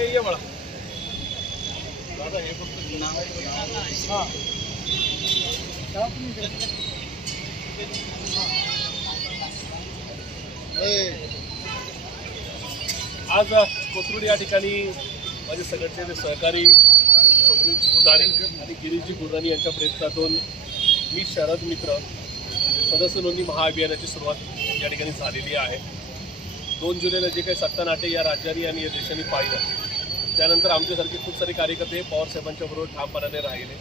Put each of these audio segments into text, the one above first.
ये मला दादा हे फक्त हां आज कोथरूड या ठिकाणी माझे संघटनेचे सहकारी सोमनी गुदारे आणि गिरीशजी गुदानी यांच्या प्रयत्नातून मी शरद मित्र सदस्य नोंदणी महाअभियानाची सुरुवात या ठिकाणी झालेली आहे। 2 जुलैला जे काही सत्तानाटे या राज्याने आणि या देशाने पाहिलं त्यानंतर आमच्यासारखे खूप सारे कार्यकर्ते पवारसाहेबांच्या बरोबर ठामपणाने राहिले।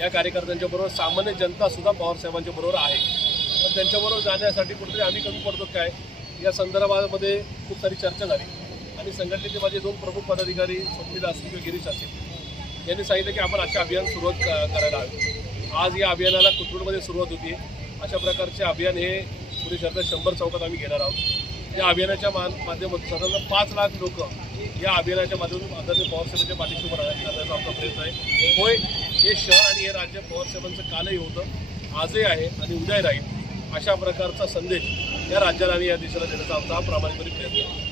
या कार्यकर्त्यांच्या बरोबर सामान्य जनता सुद्धा पवारसाहेबांच्या बरोबर आहे, पण त्यांच्याबरोबर जाण्यासाठी कुठेतरी आम्ही कमी पडतो काय या संदर्भामध्ये खूप सारी चर्चा झाली आणि संघटनेचे माझे 2 प्रमुख पदाधिकारी स्वप्नील असतील किंवा गिरीश असतील यांनी सांगितलं की आपण अशा अभियान सुरुवात करायला हवी। आज या अभियानाला कोथरूडमध्ये सुरुवात होती। अशा प्रकारचे अभियान हे पुणे शहरात 100 चौकात आम्ही घेणार आहोत। या अभियानाच्या माध्यमातून साधारण 5 लाख लोक या अभियानाच्या माध्यमातून आदरणीय पवारसाहेबांच्या पाठीशी उभं राहण्याचा आमचा प्रयत्न आहे। होय, हे शहर आणि हे राज्य पवारसाहेबांचं कालही होतं, आजही आहे आणि उद्याही राहील। अशा प्रकारचा संदेश या राज्याला आणि या देशाला देण्याचा आमचा हा प्रामाणिकपणे प्रयत्न आहे।